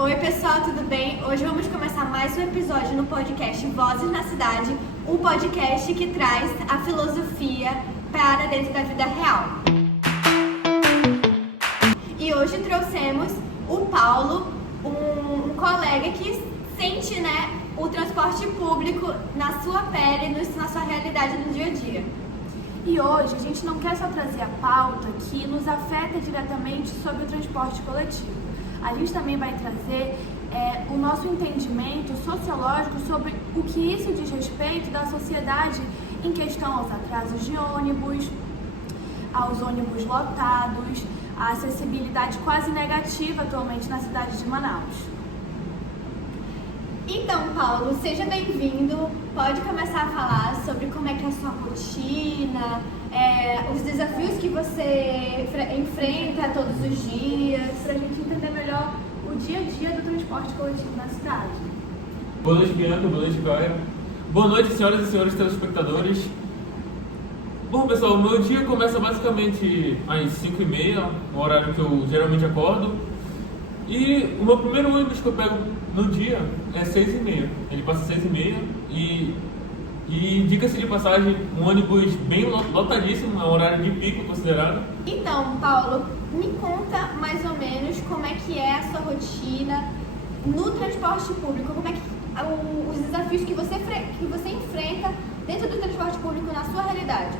Oi pessoal, tudo bem? Hoje vamos começar mais um episódio no podcast Vozes na Cidade, um podcast que traz a filosofia para dentro da vida real. E hoje trouxemos o Paulo, um colega que sente, o transporte público na sua pele, na sua realidade no dia a dia. E hoje a gente não quer só trazer a pauta que nos afeta diretamente sobre o transporte coletivo. A gente também vai trazer o nosso entendimento sociológico sobre o que isso diz respeito da sociedade em questão aos atrasos de ônibus, aos ônibus lotados, a acessibilidade quase negativa atualmente na cidade de Manaus. Então, Paulo, seja bem-vindo. Pode começar a falar sobre como é que é a sua rotina, os desafios que você enfrenta todos os dias, para a gente entender melhor o dia a dia do transporte coletivo na cidade. Boa noite, Bianca. Boa noite, Caio. Boa noite, senhoras e senhores telespectadores. Bom, pessoal, o meu dia começa basicamente às 5h30, o horário que eu geralmente acordo. E o meu primeiro ônibus que eu pego no dia é 6h30. Ele passa 6h30 e diga-se de passagem, um ônibus bem lotadíssimo, é um horário de pico considerado. Então, Paulo, me conta mais ou menos como é que é a sua rotina no transporte público, como é que os desafios que você enfrenta dentro do transporte público na sua realidade.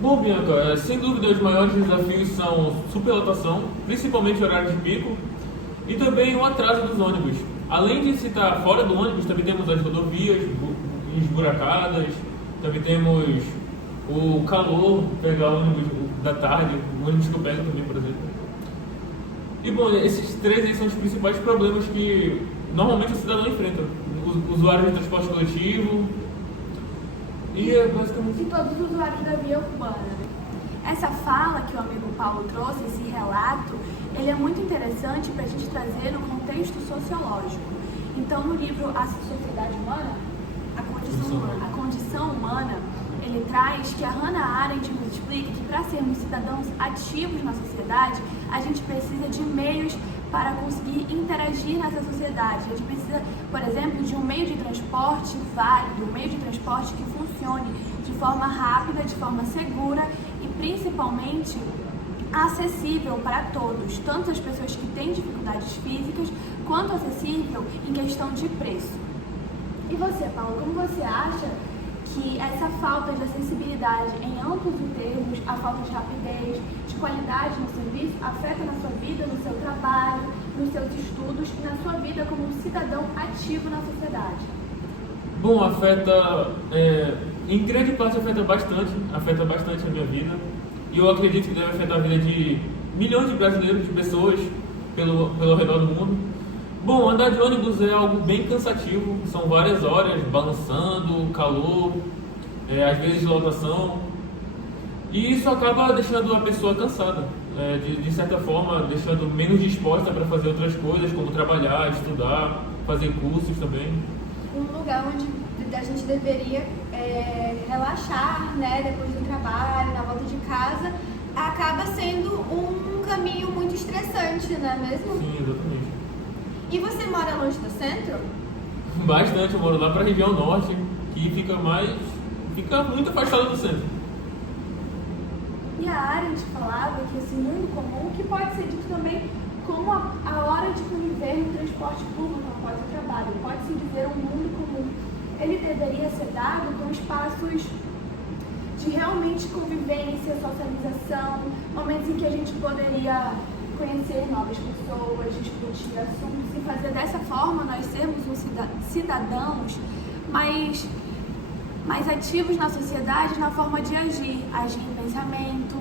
Bom, Bianca, sem dúvida os maiores desafios são superlotação, principalmente horário de pico, e também o atraso dos ônibus. Além de se estar fora do ônibus, também temos as rodovias esburacadas, também temos o calor, pegar o ônibus da tarde, o ônibus que eu pego também, por exemplo. E bom, esses três aí são os principais problemas que normalmente o cidadão enfrenta. Os usuários de transporte coletivo e basicamente... E todos os usuários da via urbana. Essa fala que o amigo Paulo trouxe, esse relato, ele é muito interessante para a gente trazer no contexto sociológico. Então, no livro A Sociedade Humana, a condição humana, ele traz que a Hannah Arendt nos explica que para sermos cidadãos ativos na sociedade, a gente precisa de meios para conseguir interagir nessa sociedade. A gente precisa, por exemplo, de um meio de transporte válido, um meio de transporte que funcione de forma rápida, de forma segura e principalmente acessível para todos, tanto as pessoas que têm dificuldades físicas, quanto acessível em questão de preço. E você, Paulo, como você acha que essa falta de acessibilidade em amplos termos, a falta de rapidez, de qualidade no serviço, afeta na sua vida, no seu trabalho, nos seus estudos e na sua vida como um cidadão ativo na sociedade? Bom, afeta, em grande parte afeta bastante a minha vida. E eu acredito que deve afetar a vida de milhões de brasileiros, de pessoas pelo redor do mundo. Bom, andar de ônibus é algo bem cansativo, são várias horas balançando, calor, às vezes lotação. E isso acaba deixando a pessoa cansada, de certa forma, deixando menos disposta para fazer outras coisas, como trabalhar, estudar, fazer cursos também. Um lugar onde a gente deveria relaxar, depois do trabalho, na volta de casa, acaba sendo um caminho muito estressante, não é mesmo? Sim, exatamente. E você mora longe do centro? Bastante, eu moro lá para a região norte, que fica muito afastado do centro. E a Arendt falava que esse mundo comum, que pode ser dito também como a hora de conviver no transporte público após o trabalho, pode-se dizer um mundo comum. Ele deveria ser dado com espaços de realmente convivência, socialização, momentos em que a gente poderia conhecer novas pessoas, discutir assuntos e fazer dessa forma nós sermos cidadãos mais ativos na sociedade na forma de agir em pensamento,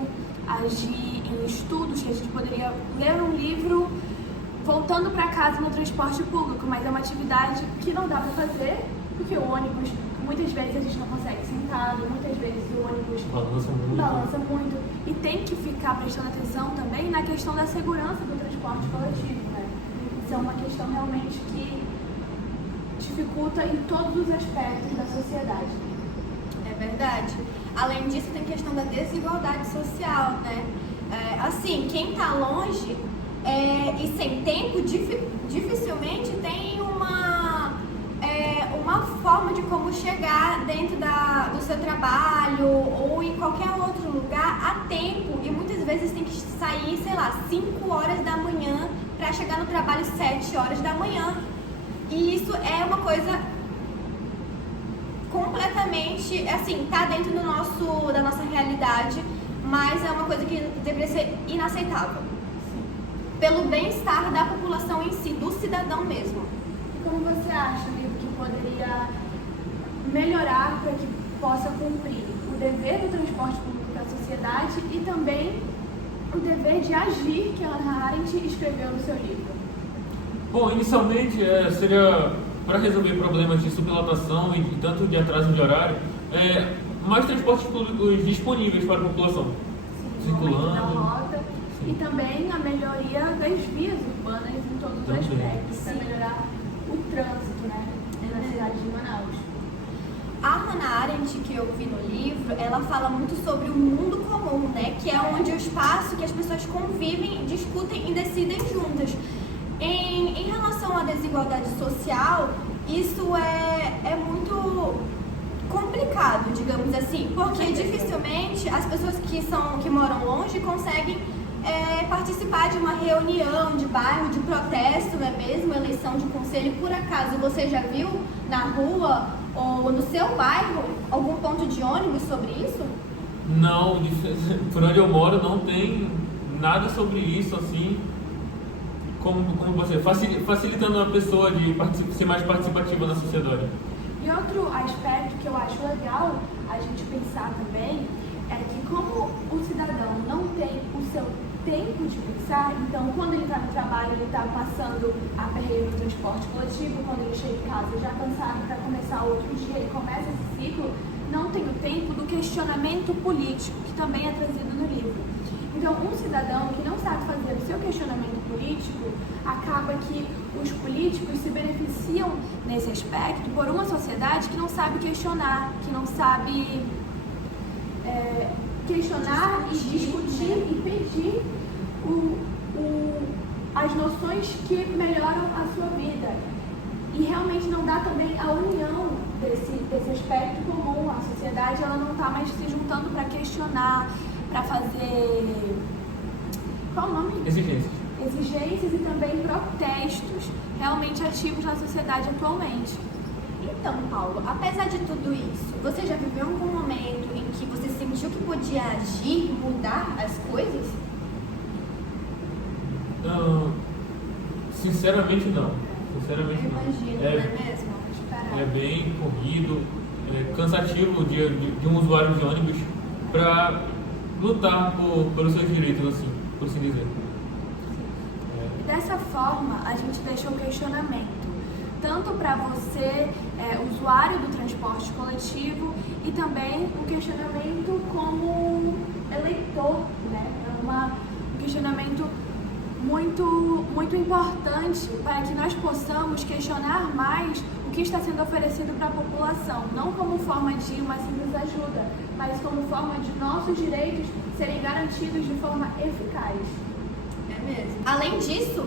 agir em estudos, que a gente poderia ler um livro voltando para casa no transporte público, mas é uma atividade que não dá para fazer porque o ônibus, muitas vezes a gente não consegue sentado, muitas vezes o ônibus balança muito e tem que ficar prestando atenção também na questão da segurança do transporte coletivo, Isso é uma questão realmente que dificulta em todos os aspectos da sociedade. É verdade. Além disso, tem a questão da desigualdade social, Assim, quem está longe e sem tempo, dificilmente como chegar dentro do seu trabalho ou em qualquer outro lugar a tempo, e muitas vezes tem que sair, sei lá, 5 horas da manhã para chegar no trabalho 7 horas da manhã. E isso é uma coisa completamente, assim, tá dentro da nossa realidade, mas é uma coisa que deveria ser inaceitável. Pelo bem-estar da população em si, do cidadão mesmo. E como você acha, amigo, que poderia melhorar para que possa cumprir o dever do transporte público para a sociedade e também o dever de agir que a Hannah Arendt escreveu no seu livro? Bom, inicialmente seria para resolver problemas de superlotação e tanto de atraso de horário, mais transportes públicos disponíveis para a população, circulando. Da rota, e também a melhoria das vias urbanas em todos os aspectos, para melhorar o trânsito, né, na cidade de Manaus. A Hannah Arendt, que eu vi no livro, ela fala muito sobre o mundo comum, né? Que é onde o espaço que as pessoas convivem, discutem e decidem juntas. Em relação à desigualdade social, isso é muito complicado, digamos assim, porque dificilmente as pessoas que moram longe conseguem participar de uma reunião de bairro, de protesto, não é mesmo? Eleição de conselho. Por acaso você já viu na rua ou no seu bairro algum ponto de ônibus sobre isso? Não, por onde eu moro não tem nada sobre isso, assim, como você, facilitando a pessoa de ser mais participativa na sociedade. E outro aspecto que eu acho legal a gente pensar também é que como o cidadão não tem o seu tempo de pensar, então quando ele está no trabalho, ele está passando aperreio no transporte coletivo, quando ele chega em casa já cansado para começar outro dia, ele começa esse ciclo, não tem o tempo do questionamento político, que também é trazido no livro. Então, um cidadão que não sabe fazer o seu questionamento político, acaba que os políticos se beneficiam nesse aspecto por uma sociedade que não sabe questionar, que não sabe questionar e discutir e pedir as noções que melhoram a sua vida. E realmente não dá também a união desse aspecto comum. A sociedade ela não está mais se juntando para questionar, para fazer... Qual o nome? Exigências e também protestos realmente ativos na sociedade atualmente. Então, Paulo, apesar de tudo isso, você já viveu algum momento em que você sentiu que podia agir, mudar as coisas? Sinceramente não. Imagino, não é mesmo? É bem corrido, cansativo de um usuário de ônibus para lutar pelos seus direitos, assim, por assim dizer. Dessa forma, a gente deixa um questionamento, tanto para você, usuário do transporte coletivo, e também um questionamento como eleitor, né? Um questionamento muito importante para que nós possamos questionar mais o que está sendo oferecido para a população, não como forma de uma simples ajuda, mas como forma de nossos direitos serem garantidos de forma eficaz. É mesmo. Além disso,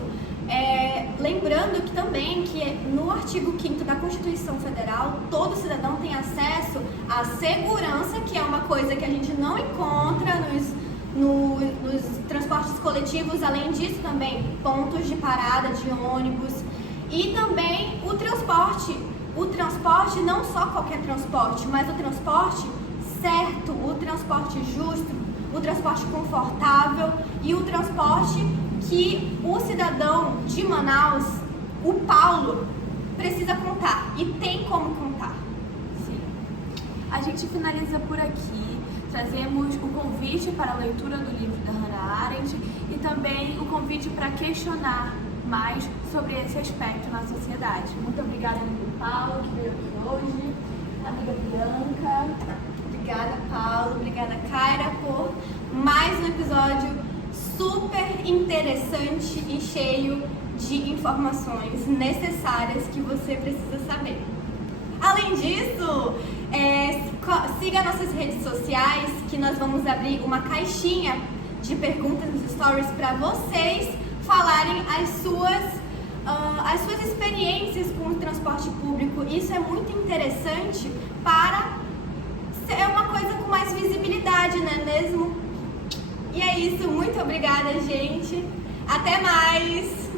lembrando que também que no artigo 5º da Constituição Federal, todo cidadão tem acesso à segurança, que é uma coisa que a gente não encontra nos transportes coletivos. Além disso, também pontos de parada de ônibus e também o transporte. O transporte, não só qualquer transporte, mas o transporte certo, o transporte justo, o transporte confortável e o transporte que o cidadão de Manaus, o Paulo, precisa contar e tem como contar. Sim. A gente finaliza por aqui. Trazemos o convite para a leitura do livro da Hannah Arendt e também o convite para questionar mais sobre esse aspecto na sociedade. Muito obrigada, amigo Paulo, que veio aqui hoje, amiga Bianca. Obrigada, Paulo. Obrigada, Kaira, por mais um episódio super interessante e cheio de informações necessárias que você precisa saber. Além disso, siga nossas redes sociais, que nós vamos abrir uma caixinha de perguntas nos stories para vocês falarem as suas as suas experiências com o transporte público. Isso é muito interessante para ser uma coisa com mais visibilidade, não é mesmo? E é isso, muito obrigada, gente. Até mais!